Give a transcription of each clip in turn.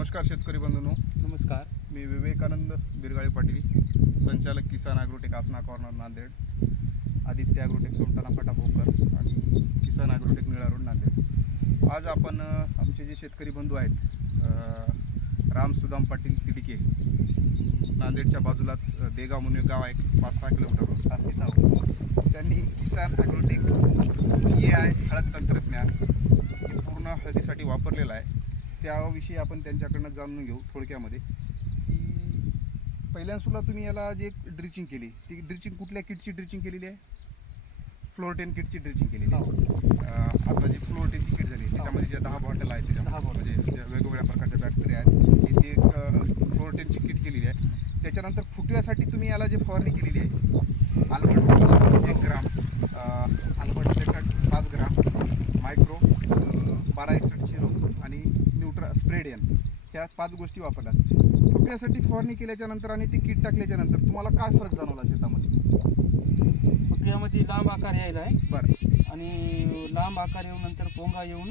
नमस्कार शेतकरी बंधूंनो. नमस्कार. मी विवेकानंद बिरगाळे पाटील, संचालक किसान ॲग्रोटेक आसना कॉर्नर नांदेड, आदित्य ॲग्रोटेक सोमठाणा फाटा भोकर आणि किसान ॲग्रोटेक निळा रोड नांदेड. आज आपण आमचे जे शेतकरी बंधू आहेत, राम सुदाम पाटील तिडके, नांदेडच्या बाजूलाच देगाव म्हणून गाव आहे, 5-6 किलोमीटरवर आस्तीत आहोत. त्यांनी किसान ॲग्रोटेक AI हळद तंत्रज्ञान हे पूर्ण हळदीसाठी वापरलेलं आहे. त्याविषयी आपण त्यांच्याकडनं जाणून घेऊ थोडक्यामध्ये. की पहिल्यांदा तुम्ही याला जे ड्रिचिंग केली, ती ड्रिचिंग कुठल्या किटची ड्रिचिंग केलेली आहे? फ्लोरटेन किटची ड्रिचिंग केलेली आहे. आता जी फ्लोरटेनची किट झाली त्याच्यामध्ये ज्या 10 बॉटल आहेत, त्याच्या 10 बॉटल म्हणजे वेगवेगळ्या प्रकारच्या बॅक्टेरिया आहेत, ती एक फ्लोरटेनची किट केलेली आहे. त्याच्यानंतर फुटव्यासाठी तुम्ही याला जे फवारणी केलेली आहे, आल्बर्ट 1 ग्राम, आल्बर्ट सेकट 5 ग्राम, मायक्रो 1261 आणि न्यूट्रा स्प्रेडियन, ह्या 5 गोष्टी वापरल्यात. फुटव्यासाठी फवारणी केल्याच्यानंतर आणि ती किट टाकल्याच्यानंतर तुम्हाला काय फरक जाणवला शेतामध्ये? फुटव्यामध्ये लांब आकार यायला आहे. बरं. आणि लांब आकार येऊन नंतर पोंगा येऊन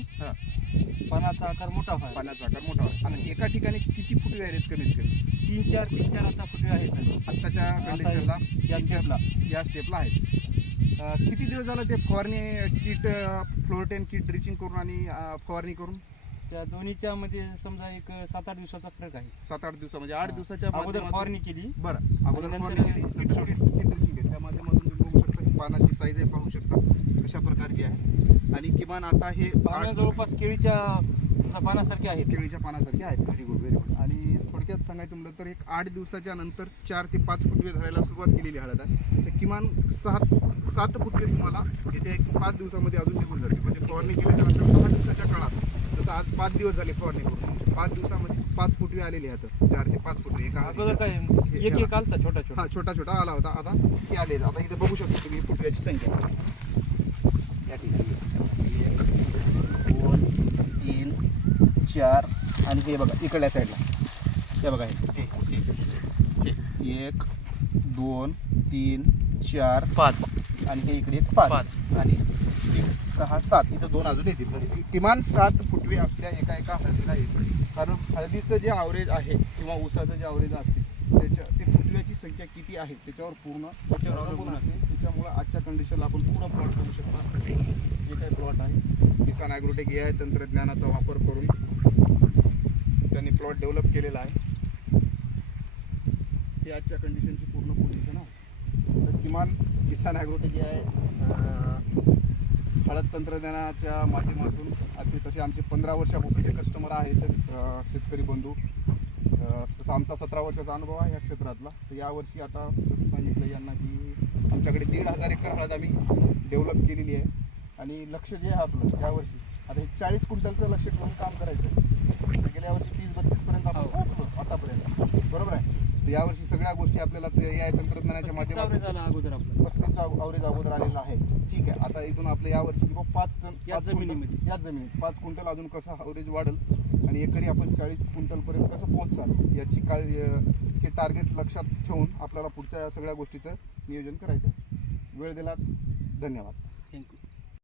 पानाचा आकार मोठा व्हायला. पाण्याचा आकार मोठा होता. आणि एका ठिकाणी किती फुटवे आहेत कमीत कमी? 3-4 आता फुटवे आहेत आत्ताच्या कंडिशनला या स्टेपला आहेत. किती दिवस झालं ते फवारणी किट फ्लोरटेन किट ड्रिचिंग करून आणि फवारणी करून? त्या दोन्हीच्या मध्ये समजा एक 7-8 दिवसाचा फरक आहे. 7-8 दिवसामध्ये 8 दिवसाच्या अगोदर फवारणी केली. बरं, अगोदर नंतर फवारणी केली, नंतर किट ड्रिचिंग केली. त्या माध्यमातून तुम्ही बघू शकता की पानाची साईज आहे, पाहू शकता कशा प्रकारची आहे. आणि किमान आता हे पानं जवळपास केळीच्या समजा पानासारखे आहेत. केळीच्या पानासारखे आहेत. Very good, very good. आणि थोडक्यात सांगायचं म्हटलं तर एक 8 दिवसाच्या नंतर 4 ते 5 फुटवे धरायला सुरुवात केलेली हळद आहे. तर किमान 7 फुटवे तुम्हाला येत्या 5 दिवसामध्ये अजून निघून जाते. म्हणजे फवारणी केल्याच्यानंतर 10 दिवसाच्या काळात, जसं आज 5 दिवस झाले फवारणी करून, 5 दिवसामध्ये 5 फुटवे आलेले आहेत. 4 ते 5 फुटवे एका अगोदर काय एक आलता छोटा छोटा. हा, छोटा छोटा आला होता. आता ते आले. आता इथे बघू शकता तुम्ही फुटव्याची संख्या या ठिकाणी 1, 2, 3, 4 आणि हे बघा इकडल्या साईडला हे बघा, हे 1, 2, 3, 4, 5 आणि हे इकडे 5 आणि 6, 7 इथं 2 अजून येतील. म्हणजे किमान 7 फुटवे आपल्या एका हळदीला येतील. कारण हळदीचं जे ॲव्हरेज आहे किंवा ऊसाचं जे ॲव्हरेज असते ते फुटव्याची संख्या किती आहे त्याच्यावर पूर्ण अवलंबून असते. त्याच्यामुळं आजच्या कंडिशनला आपण पूर्ण प्लॉट करू शकता. जे काही प्लॉट आहे, किसान ॲग्रोटेक AI तंत्रज्ञानाचा वापर करून त्यांनी प्लॉट डेव्हलप केलेला आहे. ही आजच्या कंडिशनची पूर्ण पोझिशन आहे. तर किमान किसान ॲग्रोटेक AI हळद तंत्रज्ञानाच्या माध्यमातून तसे आमचे 15 वर्षापासूनचे कस्टमर आहेतच शेतकरी बंधू. तसं आमचा 17 वर्षाचा अनुभव आहे या क्षेत्रातला. तर यावर्षी आता जसं सांगितलं यांना की आमच्याकडे 1,500 एकर हळद आम्ही डेव्हलप केलेली आहे. आणि लक्ष जे आहे आपलं यावर्षी, आता हे 40 क्विंटलचं लक्ष ठेवून काम करायचं आहे. गेल्या वर्षी 30-32 पर्यंत आपण पोहोचलो आतापर्यंत, बरोबर आहे. तर यावर्षी सगळ्या गोष्टी आपल्याला AI तंत्रज्ञानाच्या माध्यमातून 35 ॲव्हरेज अगोदर आलेला आहे. ठीक आहे. आता इथून आपलं यावर्षी 5 टन याच जमिनीत 5 क्विंटल अजून कसं ॲव्हरेज वाढेल आणि एकरी आपण 40 क्विंटलपर्यंत कसं पोहोचाल याची हे टार्गेट लक्षात ठेवून आपल्याला पुढच्या सगळ्या गोष्टीचं नियोजन करायचं आहे. वेळ दिलात, धन्यवाद. थँक्यू.